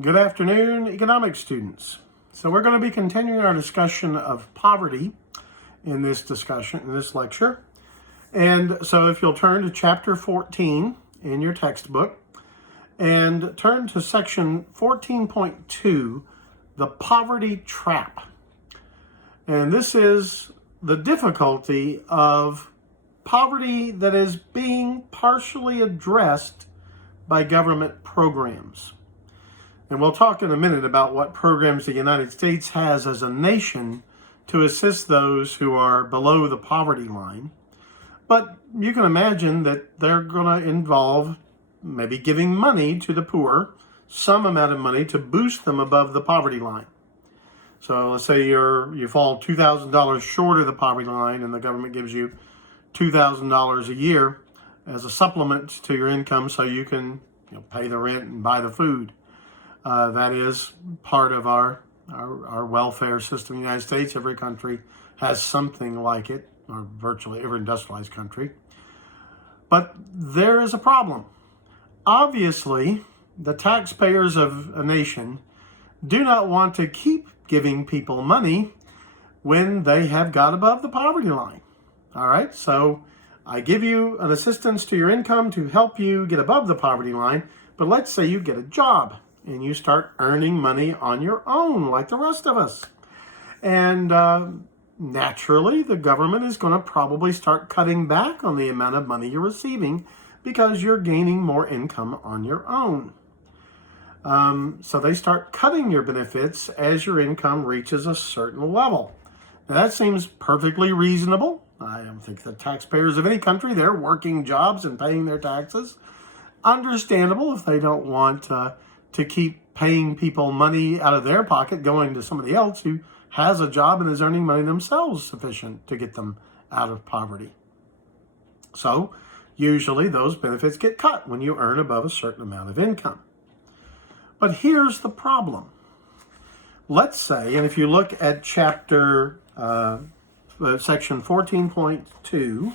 Good afternoon, economics students. So we're going to be continuing our discussion of poverty in this lecture. And so if you'll turn to chapter 14 in your textbook and turn to section 14.2, the poverty trap. And this is the difficulty of poverty that is being partially addressed by government programs. And we'll talk in a minute about what programs the United States has as a nation to assist those who are below the poverty line. But you can imagine that they're going to involve maybe giving money to the poor, some amount of money to boost them above the poverty line. So let's say you fall $2,000 short of the poverty line and the government gives you $2,000 a year as a supplement to your income so you can pay the rent and buy the food. That is part of our welfare system in the United States. Every country has something like it, or virtually every industrialized country. But there is a problem. Obviously, the taxpayers of a nation do not want to keep giving people money when they have got above the poverty line. All right, so I give you an assistance to your income to help you get above the poverty line, but let's say you get a job and you start earning money on your own like the rest of us. And naturally, the government is going to probably start cutting back on the amount of money you're receiving because you're gaining more income on your own. So they start cutting your benefits as your income reaches a certain level. Now, that seems perfectly reasonable. I don't think the taxpayers of any country, they're working jobs and paying their taxes. Understandable if they don't want to keep paying people money out of their pocket going to somebody else who has a job and is earning money themselves sufficient to get them out of poverty. So usually those benefits get cut when you earn above a certain amount of income. But here's the problem. Let's say, and if you look at section 14.2,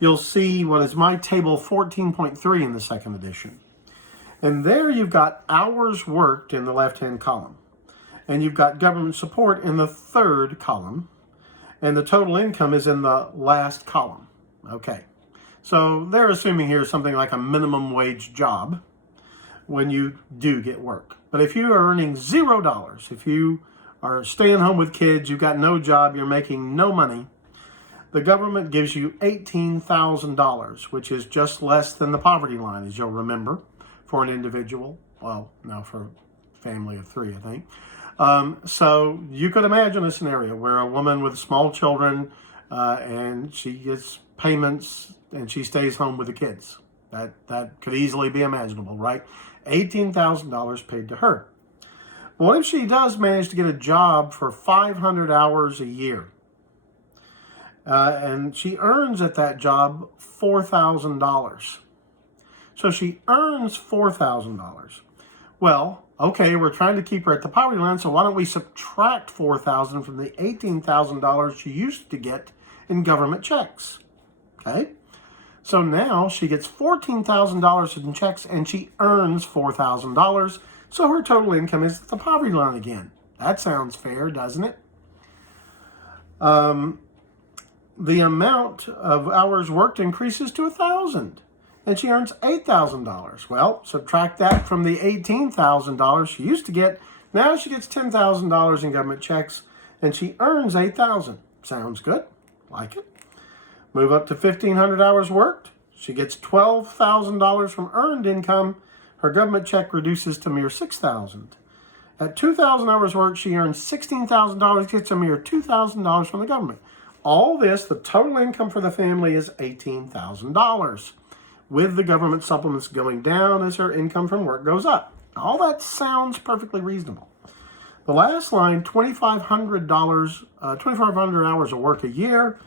you'll see what is my table 14.3 in the second edition. And there you've got hours worked in the left-hand column. And you've got government support in the third column. And the total income is in the last column. Okay. So they're assuming here something like a minimum wage job when you do get work. But if you are earning $0, if you are staying home with kids, you've got no job, you're making no money, the government gives you $18,000, which is just less than the poverty line, as you'll remember, for an individual. Well, no, for a family of three, I think. So you could imagine a scenario where a woman with small children and she gets payments and she stays home with the kids. That could easily be imaginable, right? $18,000 paid to her. But what if she does manage to get a job for 500 hours a year? And she earns at that job $4,000. So she earns $4,000. Well, okay, we're trying to keep her at the poverty line, so why don't we subtract $4,000 from the $18,000 she used to get in government checks? Okay? So now she gets $14,000 in checks and she earns $4,000. So her total income is at the poverty line again. That sounds fair, doesn't it? The amount of hours worked increases to 1,000 and she earns $8,000. Well, subtract that from the $18,000 she used to get. Now she gets $10,000 in government checks and she earns $8,000. Sounds good. Like it. Move up to 1,500 hours worked. She gets $12,000 from earned income. Her government check reduces to mere $6,000. At 2,000 hours worked, she earns $16,000, gets a mere $2,000 from the government. All this, the total income for the family is $18,000, with the government supplements going down as her income from work goes up. All that sounds perfectly reasonable. The last line, $2,500 hours of work a year,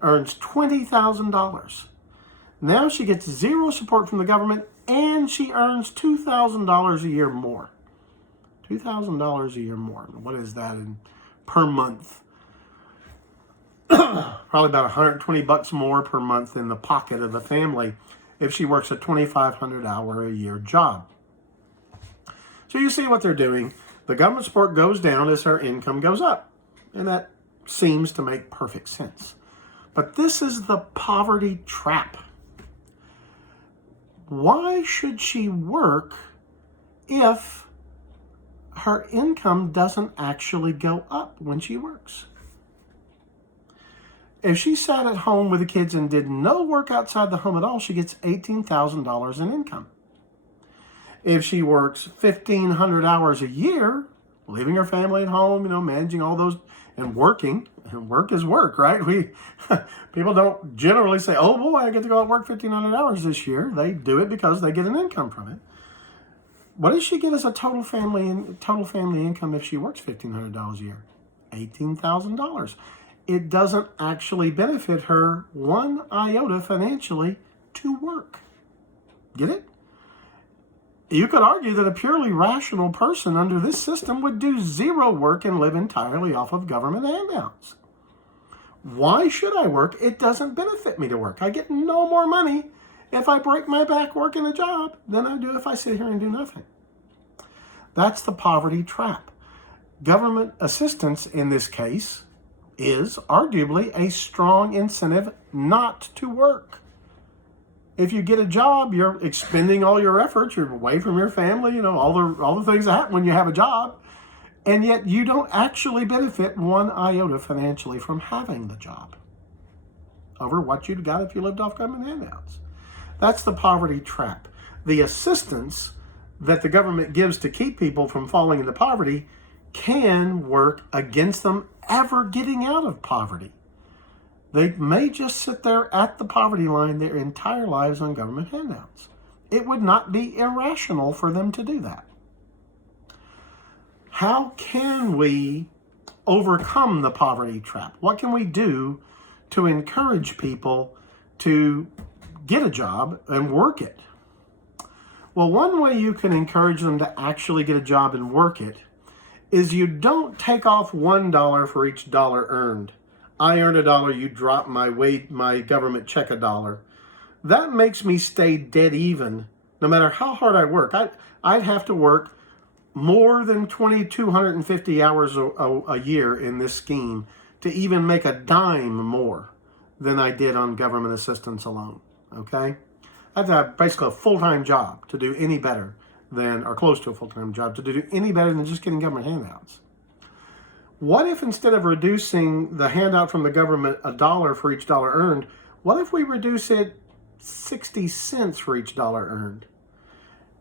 earns $20,000. Now she gets zero support from the government and she earns $2,000 a year more. $2,000 a year more. What is that per month? Probably about $120 more per month in the pocket of the family if she works a 2,500 hour a year job. So you see what they're doing. The government support goes down as her income goes up. And that seems to make perfect sense. But this is the poverty trap. Why should she work if her income doesn't actually go up when she works? If she sat at home with the kids and did no work outside the home at all, she gets $18,000 in income. If she works 1,500 hours a year, leaving her family at home, managing all those and working, and work is work, right? People don't generally say, oh boy, I get to go out and work 1,500 hours this year. They do it because they get an income from it. What does she get as a total family income if she works $1,500 a year? $18,000. It doesn't actually benefit her one iota financially to work. Get it? You could argue that a purely rational person under this system would do zero work and live entirely off of government handouts. Why should I work? It doesn't benefit me to work. I get no more money if I break my back working a job than I do if I sit here and do nothing. That's the poverty trap. Government assistance in this case is arguably a strong incentive not to work. If you get a job, you're expending all your efforts, you're away from your family, all the things that happen when you have a job, and yet you don't actually benefit one iota financially from having the job over what you'd got if you lived off government handouts. That's the poverty trap. The assistance that the government gives to keep people from falling into poverty can work against them ever getting out of poverty. They may just sit there at the poverty line their entire lives on government handouts. It would not be irrational for them to do that. How can we overcome the poverty trap? What can we do to encourage people to get a job and work it? Well, one way you can encourage them to actually get a job and work it is you don't take off $1 for each dollar earned. I earn $1, you drop my government check $1. That makes me stay dead even no matter how hard I work. I'd have to work more than 2,250 hours a year in this scheme to even make a dime more than I did on government assistance alone, okay? I have to have basically a full-time job to do any better than, or close to a full-time job, to do any better than just getting government handouts. What if instead of reducing the handout from the government $1 for each dollar earned, what if we reduce it 60 cents for each dollar earned?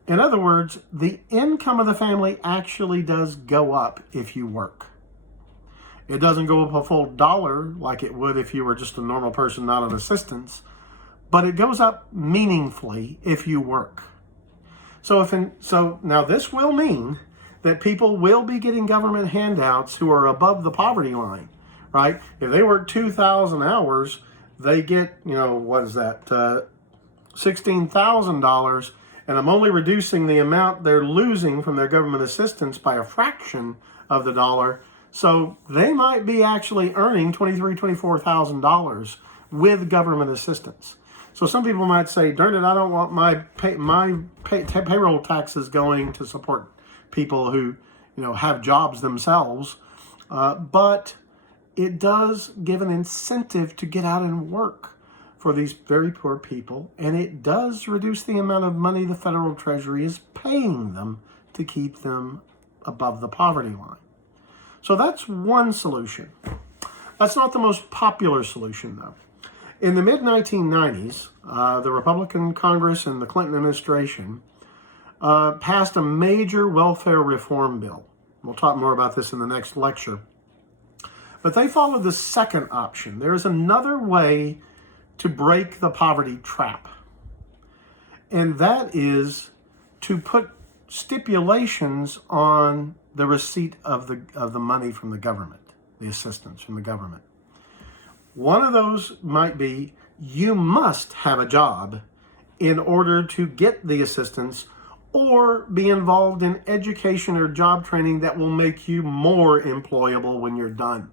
In other words, the income of the family actually does go up if you work. It doesn't go up a full dollar like it would if you were just a normal person not on assistance, but it goes up meaningfully if you work. So now this will mean that people will be getting government handouts who are above the poverty line, right? If they work 2,000 hours, they get, $16,000, and I'm only reducing the amount they're losing from their government assistance by a fraction of the dollar. So they might be actually earning $23,000, $24,000 with government assistance. So some people might say, darn it, I don't want my payroll taxes going to support people who, have jobs themselves. But it does give an incentive to get out and work for these very poor people. And it does reduce the amount of money the federal treasury is paying them to keep them above the poverty line. So that's one solution. That's not the most popular solution, though. In the mid-1990s, the Republican Congress and the Clinton administration passed a major welfare reform bill. We'll talk more about this in the next lecture. But they followed the second option. There is another way to break the poverty trap. And that is to put stipulations on the receipt of the money from the government, the assistance from the government. One of those might be you must have a job in order to get the assistance or be involved in education or job training that will make you more employable when you're done.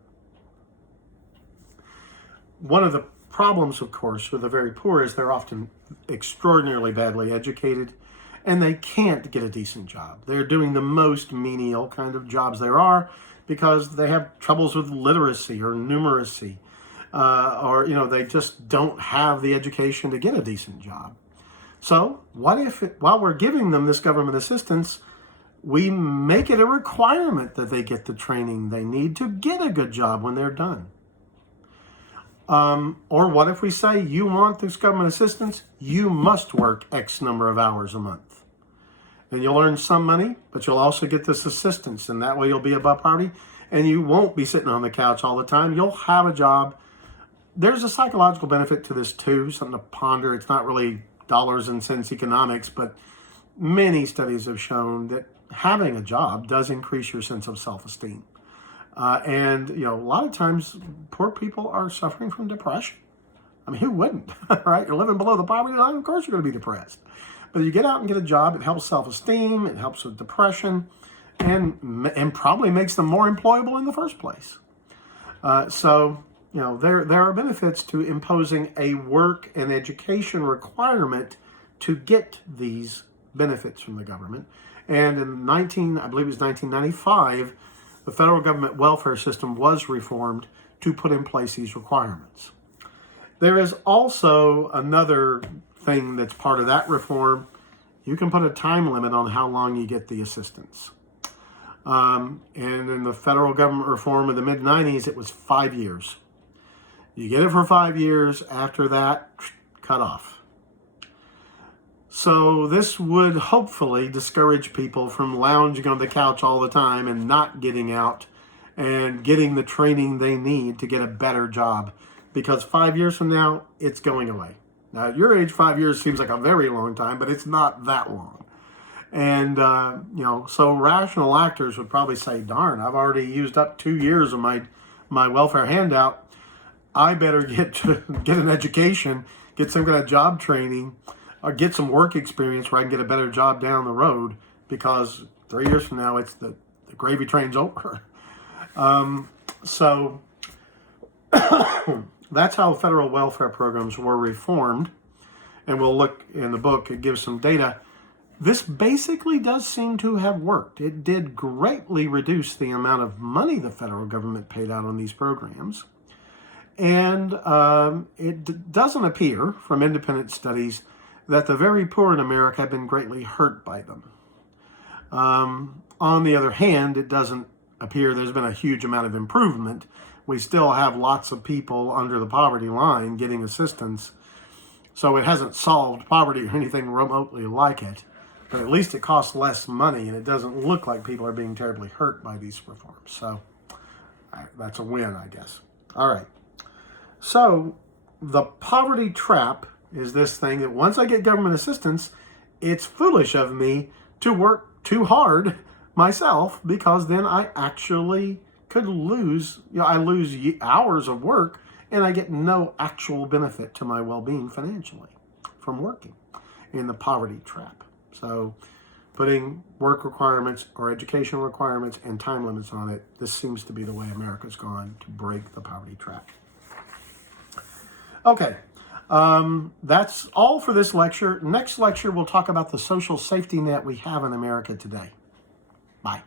One of the problems, of course, with the very poor is they're often extraordinarily badly educated and they can't get a decent job. They're doing the most menial kind of jobs there are because they have troubles with literacy or numeracy, or they just don't have the education to get a decent job. So what if, while we're giving them this government assistance, we make it a requirement that they get the training they need to get a good job when they're done? Or what if we say, you want this government assistance, you must work X number of hours a month. And you'll earn some money, but you'll also get this assistance, and that way you'll be above poverty, and you won't be sitting on the couch all the time. You'll have a job. There's a psychological benefit to this too, something to ponder. It's not really dollars and cents economics, but many studies have shown that having a job does increase your sense of self-esteem. And a lot of times poor people are suffering from depression. I mean, who wouldn't, right? You're living below the poverty line, of course you're going to be depressed. But you get out and get a job, it helps self-esteem, it helps with depression, and probably makes them more employable in the first place. So there are benefits to imposing a work and education requirement to get these benefits from the government. And in I believe it was 1995, the federal government welfare system was reformed to put in place these requirements. There is also another thing that's part of that reform. You can put a time limit on how long you get the assistance. And in the federal government reform of the mid-90s, it was 5 years. You get it for 5 years. After that, cut off. So this would hopefully discourage people from lounging on the couch all the time and not getting out and getting the training they need to get a better job. Because 5 years from now, it's going away. Now, at your age, 5 years seems like a very long time, but it's not that long. And, so rational actors would probably say, darn, I've already used up 2 years of my welfare handout. I better get an education, get some kind of job training, or get some work experience where I can get a better job down the road, because 3 years from now, it's the gravy train's over. So that's how federal welfare programs were reformed. And we'll look in the book, it gives some data. This basically does seem to have worked. It did greatly reduce the amount of money the federal government paid out on these programs. And it doesn't appear from independent studies that the very poor in America have been greatly hurt by them. On the other hand, it doesn't appear there's been a huge amount of improvement. We still have lots of people under the poverty line getting assistance. So it hasn't solved poverty or anything remotely like it. But at least it costs less money, and it doesn't look like people are being terribly hurt by these reforms. So that's a win, I guess. All right. So the poverty trap is this thing that once I get government assistance, it's foolish of me to work too hard myself, because then I actually could lose, I lose hours of work, and I get no actual benefit to my well-being financially from working in the poverty trap. So putting work requirements or education requirements and time limits on it, this seems to be the way America's gone to break the poverty trap. Okay, that's all for this lecture. Next lecture, we'll talk about the social safety net we have in America today. Bye.